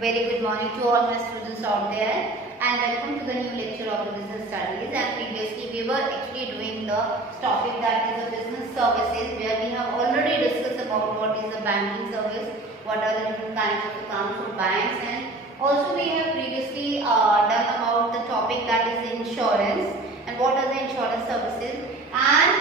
Very good morning to all my students out there and welcome to the new lecture of the business studies. And previously we were actually doing the topic that is the business services, where we have already discussed about what is the banking service, what are the different kinds of accounts of banks, and also we have previously done about the topic that is insurance and what are the insurance services, and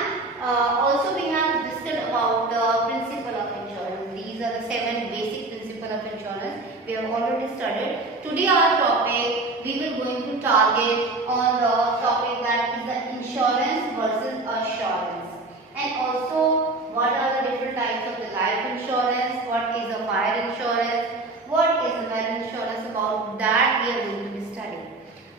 also we have discussed about the principle of insurance. These are the 7 basic principles of insurance we have already studied. Today our topic, we will going to target on the topic that is the insurance versus assurance, and also what are the different types of the life insurance, what is the fire insurance, what is the health insurance. About that we are going to be studying.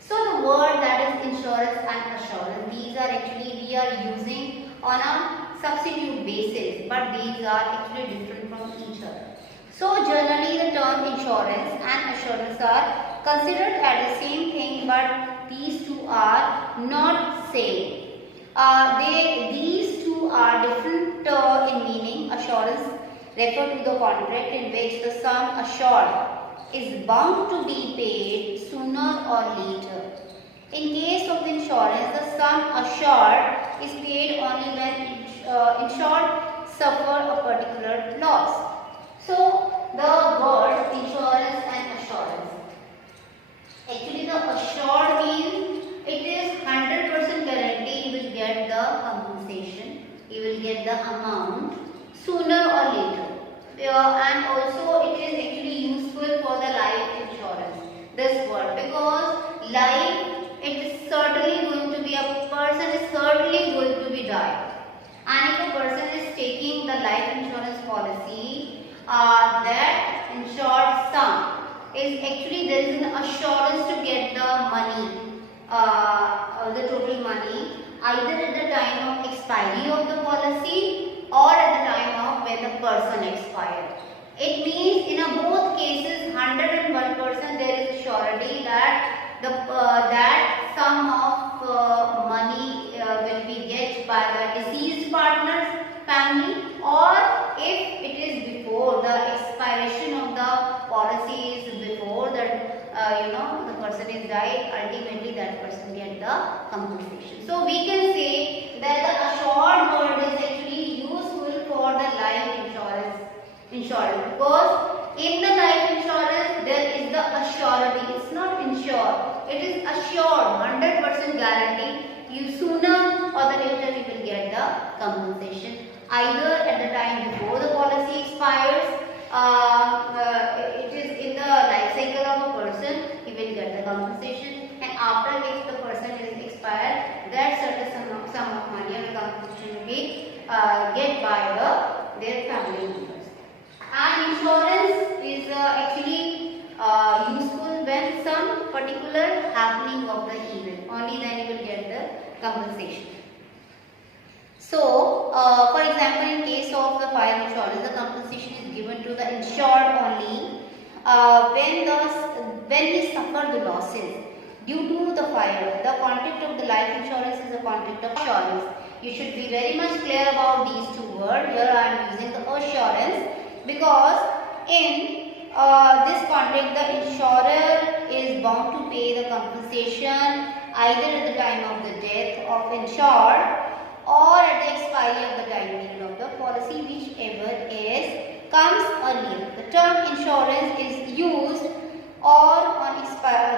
So the word that is insurance and assurance, these are actually we are using on a substitute basis, but these are actually different from each other. So generally the term insurance and assurance are considered as the same thing, but these two are not same. These two are different in meaning. Assurance refer to the contract in which the sum assured is bound to be paid sooner or later. In case of insurance, the sum assured is paid only when insured suffer a particular loss. So the word insurance and assurance, actually the assured means it is 100% guarantee you will get the compensation, you will get the amount sooner or later. And also it is actually useful for the life insurance, this word, because life, it is certainly going to be, a person is certainly going to be die, and if a person is taking the life insurance policy, that insured sum is actually, there is an assurance to get the money, the total money, either at the time of expiry of the policy or at the time of when the person expired. It means in both cases 101% there is surety that the that sum of money will be get by the deceased partner's family, or if it is before the expiration of the policy is before that the person is died, ultimately that person get the compensation. So we can say that the assured word is actually useful for the life insurance, because in the life insurance there is the assurity, it's not insured, it is assured, 100% guarantee, you sooner or the later you will get the compensation, either at the time before the policy expires, it is in the life cycle of a person, he will get the compensation, and after if the person is expired, that certain sum of money or the compensation will be get by their family members. And insurance is actually useful when some particular happening of the event, only then you will get the compensation. So, for example, in case of the fire insurance, the compensation is given to the insured only when he suffered the losses due to the fire. The concept of the life insurance is the concept of assurance. You should be very much clear about these two words. Here I am using the assurance because in this contract the insurer is bound to pay the compensation either at the time of the death of insured or at the expiry of the time period of the policy, whichever comes earlier. The term insurance is used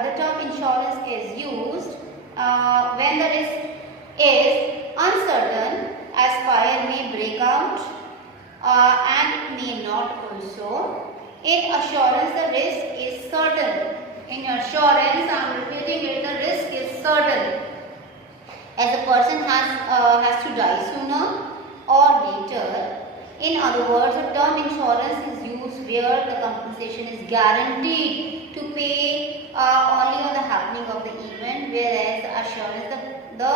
the term insurance is used when the risk is uncertain, as fire may break out and may not also. In assurance the risk is certain. In assurance, I am repeating it, the risk is certain, as a person has to die sooner or later. In other words, the term insurance is used where the compensation is guaranteed to pay only on the happening of the event, whereas the assurance, the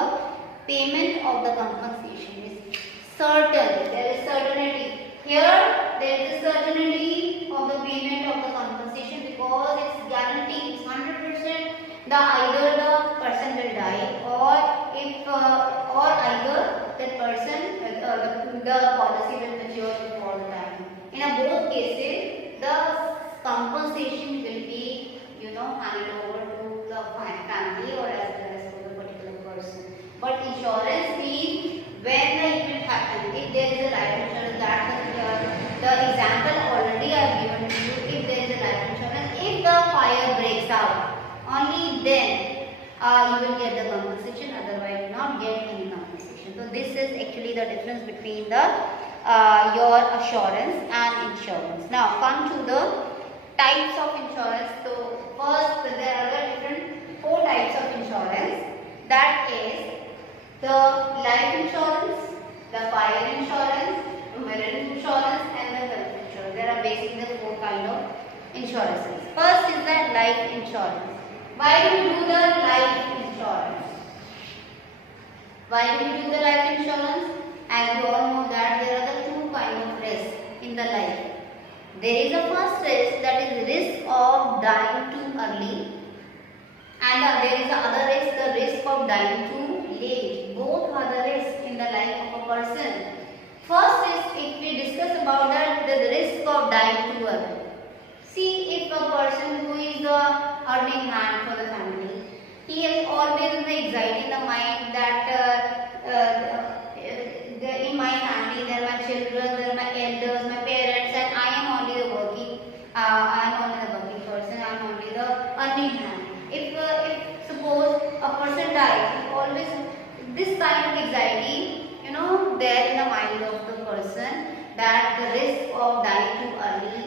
payment of the compensation is certain. There is certainty. Here there is certainty of the payment of the compensation because it's guaranteed, it's 100%. Either the person will die, or either that person the policy will mature before the time. In both cases, the compensation will be there is a life insurance, the example already I have given to you. If there is a life insurance, if the fire breaks out, only then you will get the compensation, otherwise you will not get any compensation. So this is actually the difference between the your assurance and insurance. Now come to the types of insurance. So first there are different 4 types of insurance. That is the life insurance, the fire insurance, marine insurance and the health insurance. There are basically the 4 kind of insurances. First is the life insurance. Why do you do the life insurance? Why do you do the life insurance? As you all know that there are the 2 kind of risks in the life. There is a first risk, that is risk of dying too early, and there is the other risk, the risk of dying too late. Both are the risks in the life of a person. First is, if we discuss about that, the risk of dying too early. See, if a person who is the earning hand for the family, he is always in the anxiety in the mind that in my family there are my children, there are my elders, my parents, and I am only the working person, I am only the earning hand. If suppose a person dies, always this kind of anxiety, there in the mind of the person, that the risk of dying too early.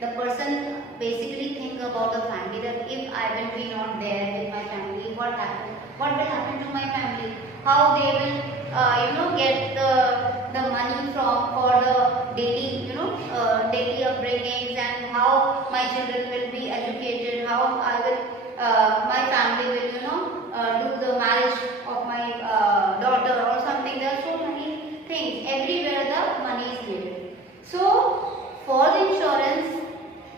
The person basically think about the family, that if I will be not there with my family, what will happen to my family? How they will, get the money for the daily, daily upbringings, and how my children will be educated, how I will, my family will, do the marriage of my daughter or something. There are so many things. Everywhere the money is needed. So for the insurance,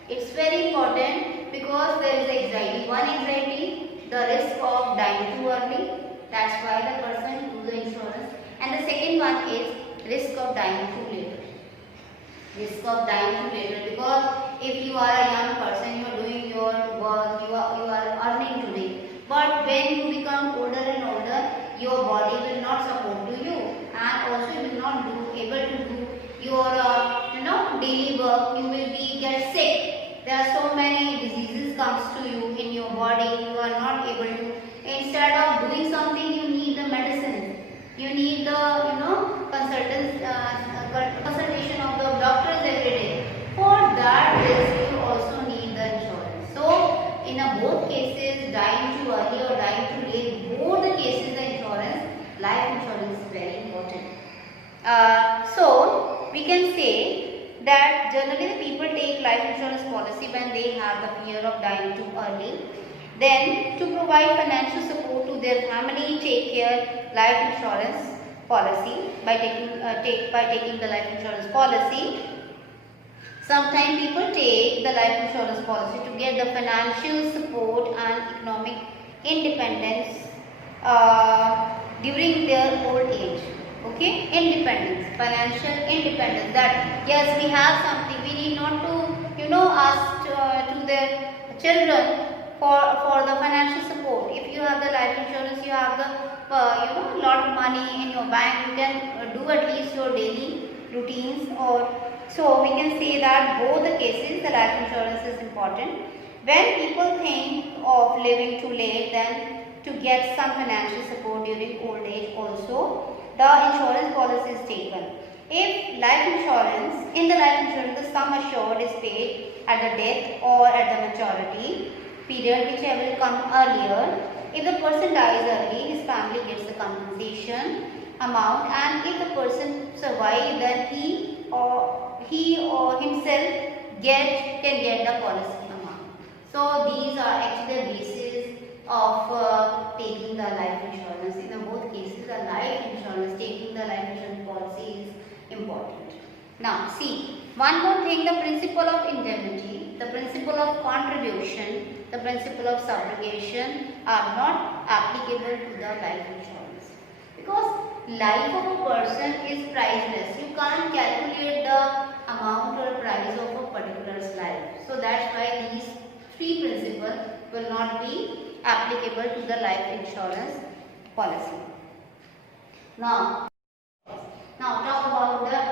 it's very important because there is anxiety. One anxiety, the risk of dying too early. That's why the person do the insurance. And the second one is risk of dying too late. Risk of dying too late, because if you are a young person, you are doing your work, you are earning today. But when you become older and older, your body will not support to you, and also you will not able to do your daily work. You will get sick. There are so many diseases comes to you in your body. You are not able to. Instead of doing something, you need the medicine. You need the consultation of the doctors every day. For that risk, you also need the insurance. So in both cases, dying too early or dying too late, both the cases the insurance, life insurance is very important. So we can say that generally the people take life insurance policy when they have the fear of dying too early. Then to provide financial support to their family, take care life insurance policy by taking the life insurance policy. Sometimes people take the life insurance policy to get the financial support and economic independence during their old age. Okay, independence, financial independence. That yes, we have something. We need not to ask to their children for the financial support. If you have the life insurance, you have the lot of money in your bank. You can do at least your daily routines. Or so we can say that both the cases the life insurance is important. When people think of living too late, then to get some financial support during old age also, the insurance policy is taken. If life insurance, in the life insurance, the sum assured is paid at the death or at the maturity period, whichever will come earlier. If the person dies early, his family gets the compensation amount, and if the person survives, then he or himself can get the policy amount. So these are actually the basis of taking the life insurance. In both cases, the life insurance, taking the life insurance policy is important. Now see, one more thing, the principle of indemnity, the principle of contribution, the principle of subrogation are not applicable to the life insurance, because life of a person is priceless. You can't calculate the amount or price of a particular life. So that's why these 3 principles will not be applicable to the life insurance policy. Now talk about the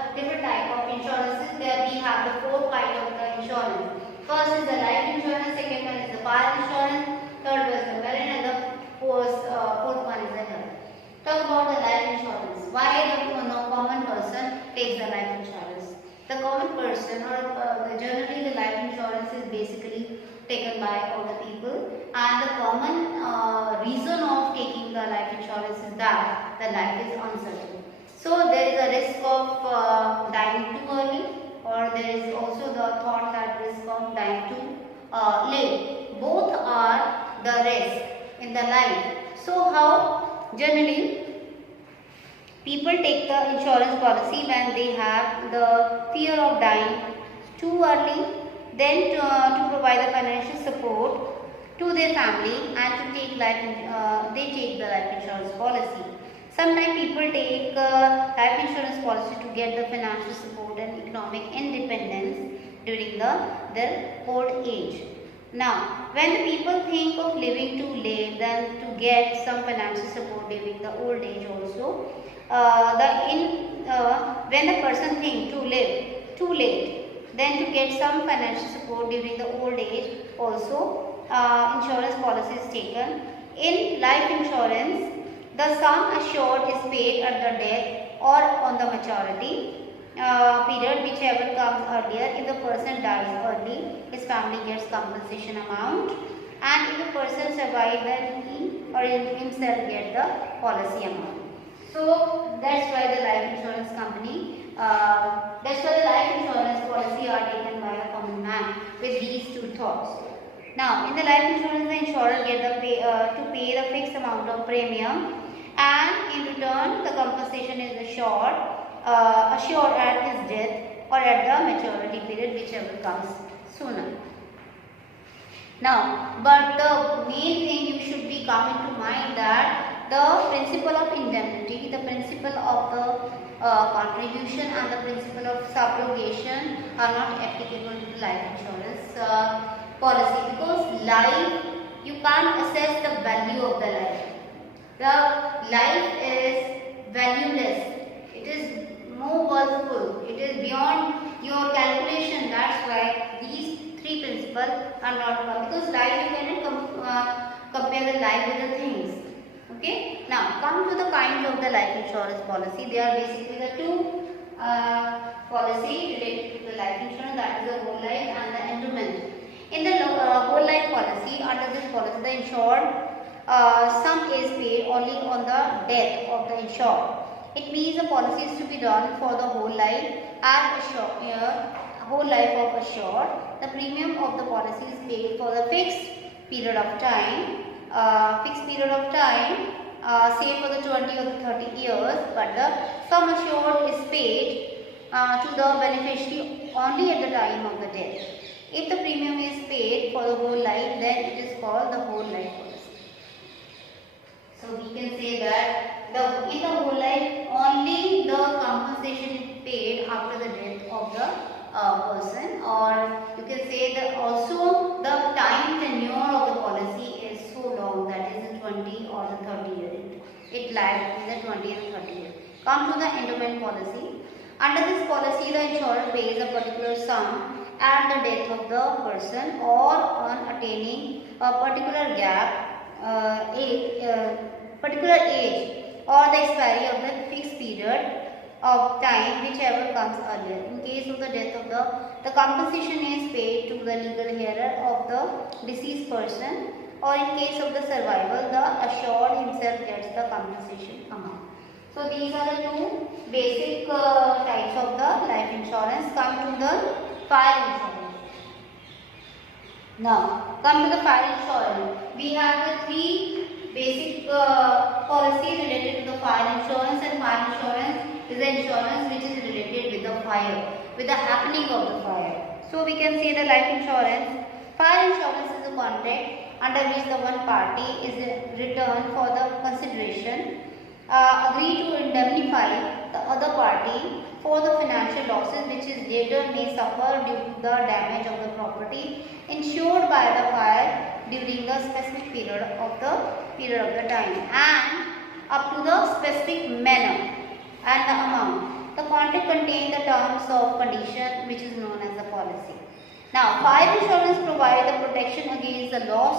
First is the life insurance, second one is the fire insurance, third one is the marine, and the fourth one is the health. Talk about the life insurance. Why the common person takes the life insurance? The common person or generally the life insurance is basically taken by all the people, and the common reason of taking the life insurance is that the life is uncertain. So there is a risk of dying too early, or there is also the thought that risk of dying too late. Both are the risk in the life. So how generally people take the insurance policy when they have the fear of dying too early, then to provide the financial support to their family and to take they take the life insurance policy. Sometimes people take life insurance policy to get the financial support and economic independence during their old age. Now, when the people think of living too late, then to get some financial support during the old age also, when the person thinks to live too late, then to get some financial support during the old age also, insurance policy is taken. In life insurance, the sum assured is paid at the death or on the maturity period, whichever comes earlier. If the person dies early, his family gets compensation amount, and if the person survives, then he or himself get the policy amount. So that's why the life insurance policy are taken by a common man with these two thoughts. Now, in the life insurance, the insurer get to pay the fixed amount of premium, and in return, the compensation is assured at his death or at the maturity period, whichever comes sooner. Now, but the main thing you should be coming to mind that the principle of indemnity, the principle of the contribution, and the principle of subrogation are not applicable to the life insurance policy, because life, you can't assess the value of the life. The life is valueless. It is more worthful. It is beyond your calculation. That's why these three principles are not one, because life you cannot compare the life with the things. Okay. Now come to the kinds of the life insurance policy. They are basically the two policy related to the life insurance, that is the whole life and the endowment. In the whole life policy, under this policy, the insured sum is paid only on the death of the insured. It means the policy is to be done for the whole life as whole life of assured. The premium of the policy is paid for the fixed period of time. Say for the 20 or the 30 years, but the sum assured is paid to the beneficiary only at the time of the death. If the premium is paid for the whole life, then it is called the whole life policy. So we can say that in the whole life, only the compensation is paid after the death of the person, or you can say that also the time tenure of the policy is so long, that is the 20 or the 30 years. It lies between the 20 and 30 years. Come to the endowment policy. Under this policy, the insurer pays a particular sum at the death of the person or on attaining a particular age or the expiry of the fixed period of time, whichever comes earlier. In case of the death of the compensation is paid to the legal heir of the deceased person, or in case of the survival, the assured himself gets the compensation amount. So these are the two basic types of the life insurance. Come to the fire insurance. Now, come to the fire insurance. We have the three basic policies related to the fire insurance, and fire insurance is the insurance which is related with the fire, with the happening of the fire. So we can say the life insurance. Fire insurance is a contract under which the one party is returned for the consideration, agree to indemnify the other party for the financial losses which is later may suffer due to the damage of the property insured by the fire during the specific period of the time, and up to the specific manner and the amount. The contract contains the terms of condition which is known as the policy. Now, fire insurance provides the protection against the loss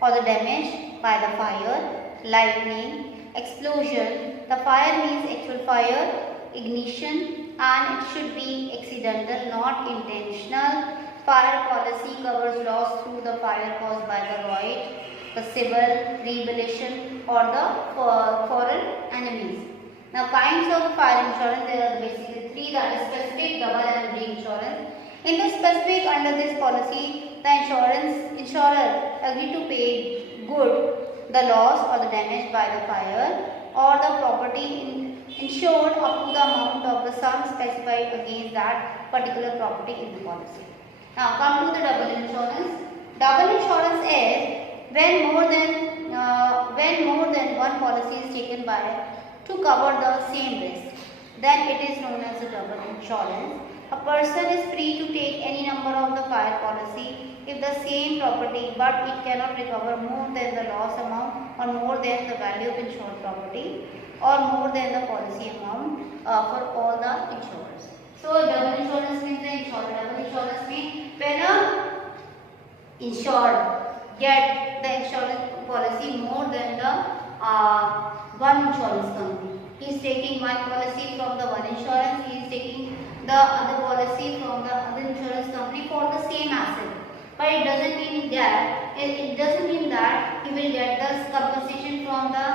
or the damage by the fire, lightning, explosion. The fire means actual fire, ignition, and it should be accidental, not intentional. Fire policy covers loss through the fire caused by the riot, the civil rebellion, or the foreign enemies. Now, kinds of fire insurance, there are basically three, that is specific, double, and reinsurance. In the specific, under this policy, the insurer agree to pay good the loss or the damage by the fire or the property insured up to the amount of the sum specified against that particular property in the policy. Now, come to the double insurance. Double insurance is when more than one policy is taken by to cover the same risk. Then it is known as a double insurance. A person is free to take any number of the fire policy if the same property, but it cannot recover more than the loss amount or more than the value of insured property or more than the policy amount for all the insurers. So, double insurance means the insurer. Double insurance means when a insured get the insurance policy more than the one insurance company. He is taking one policy from the one insurance, he is taking the other policy from the other insurance company for the same asset. But it doesn't mean that he will get the compensation from the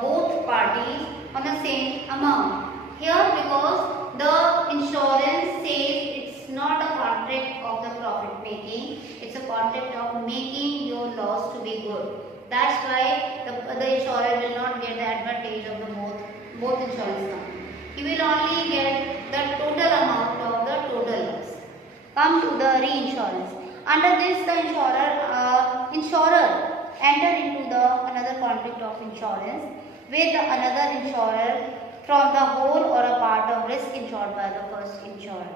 both parties on the same amount. Here, because the insurance says it's not a contract of the profit making, it's a contract of making your loss to be good. That's why the insurer will not get the advantage of the both insurance companies. He will only get the total amount of the total loss. Come to the reinsurance. Under this, the insurer enter into another contract of insurance with another insurer from the whole or a part of risk insured by the first insurer.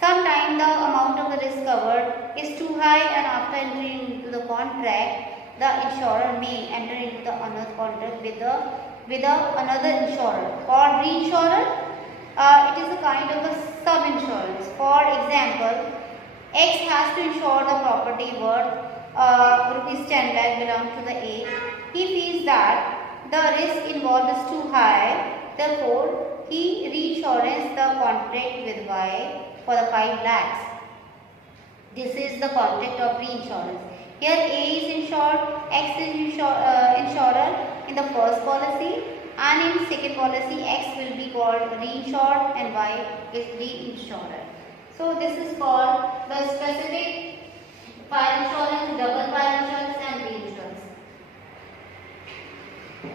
Sometimes the amount of the risk covered is too high, and after entering into the contract, the insurer may enter into the another contract with another insurer called reinsurer. It is a kind of a sub-insurance. For example, X has to insure the property worth rupees 10 lakh belong to the A. He feels that the risk involved is too high, therefore he reinsures the contract with Y for the 5 lakhs. This is the contract of reinsurance. Here A is insured, X is insurer in the first policy, and in second policy X will be called reinsured and Y is reinsurer. So this is called the specific fire insurance, double fire insurance and reinsurance.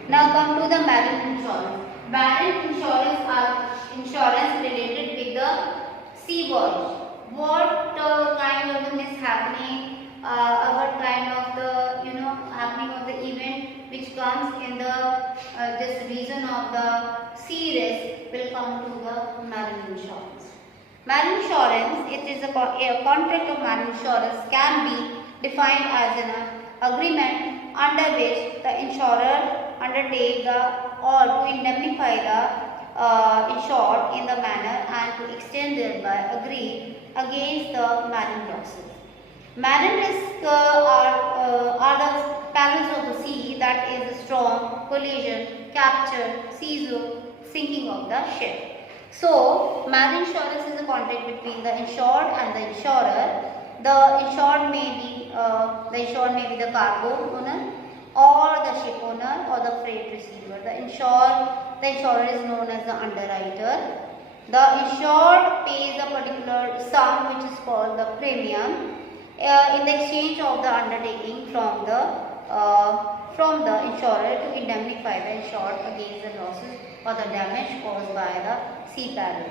Now come to the marine insurance. Marine insurance are insurance related with the sea voyage. What kind of the mishappening, what kind of the happening of the event which comes in the this reason of the sea risk will come to the marine insurance. Marine insurance, it is a contract of marine insurance can be defined as an agreement under which the insurer undertake or to indemnify the insured in the manner and to extend thereby agree against the marine losses. Marine risks are the perils of the sea, that is the storm, collision, capture, seizure, sinking of the ship. So, marine insurance is a contract between the insured and the insurer. The insured may be the cargo owner or the ship owner or the freight receiver. The insurer is known as the underwriter. The insured pays a particular sum which is called the premium in the exchange of the undertaking from the insurer to indemnify the insured against the losses or the damage caused by the sea peril.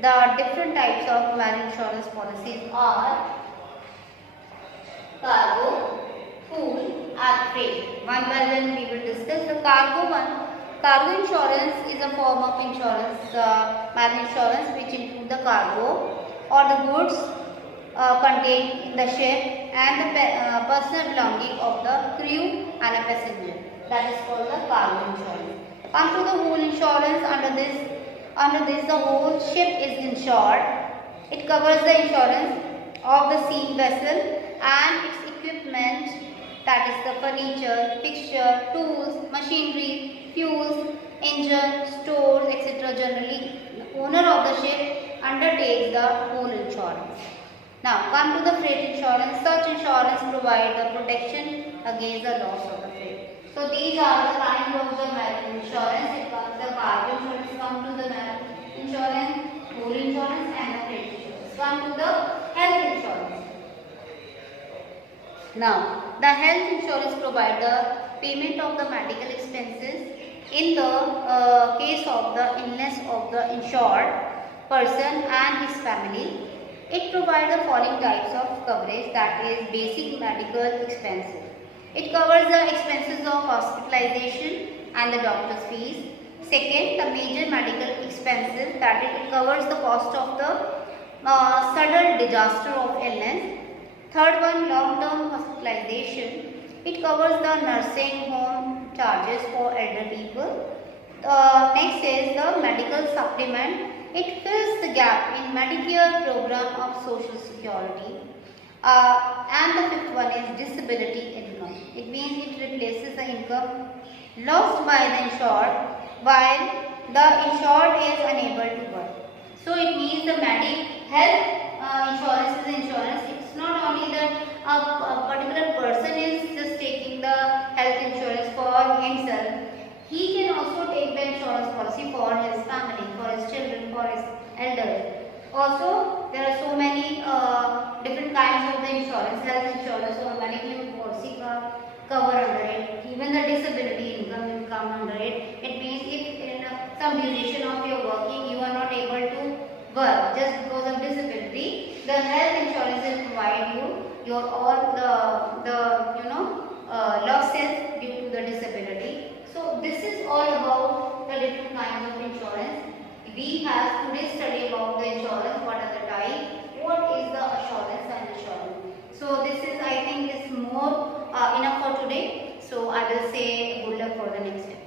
The different types of marine insurance policies are cargo, pool and freight. One by one we will discuss the cargo one. Cargo insurance is a form of insurance, marine insurance, which include the cargo or the goods contained in the ship and the personal belonging of the crew and a passenger. That is called the cargo insurance. Come to the whole insurance. Under this the whole ship is insured. It covers the insurance of the sea vessel and its equipment, that is the furniture, fixture, tools, machinery, fuels, engine, stores, etc. Generally, the owner of the ship undertakes the whole insurance. Now, come to the freight insurance. Such insurance provides the protection against the loss of the freight. So, these are the kinds of the maritime insurance. It comes the cargo insurance, come to the maritime insurance, coal insurance and the freight insurance. Come to the health insurance. Now, the health insurance provides the payment of the medical expenses in the case of the illness of the insured person and his family. It provides the following types of coverage, that is basic medical expenses. It covers the expenses of hospitalization and the doctor's fees. Second, the major medical expenses, that it covers the cost of the sudden disaster of illness. Third one, long-term hospitalization. It covers the nursing home charges for elder people. Next is the medical supplement. It fills the gap in Medicare program of Social Security. And the fifth one is disability income. It means it replaces the income lost by the insured while the insured is unable to work. So it means the health insurance is insurance. It's not only that a particular person is just taking the health insurance for himself. He can also take the insurance policy for his family, for his children, for his elders. Also, there are so many different kinds of the insurance, health insurance or medical policy cover under it. Even the disability income will come under it. It means if in some duration of your working you are not able to work just because of disability, the health insurance will provide you your all the losses due to the disability. So this is all about the different kinds of insurance. We have today study about the insurance, what are the types, what is the assurance and insurance. So this is, I think, is more enough for today. So I will say good luck for the next step.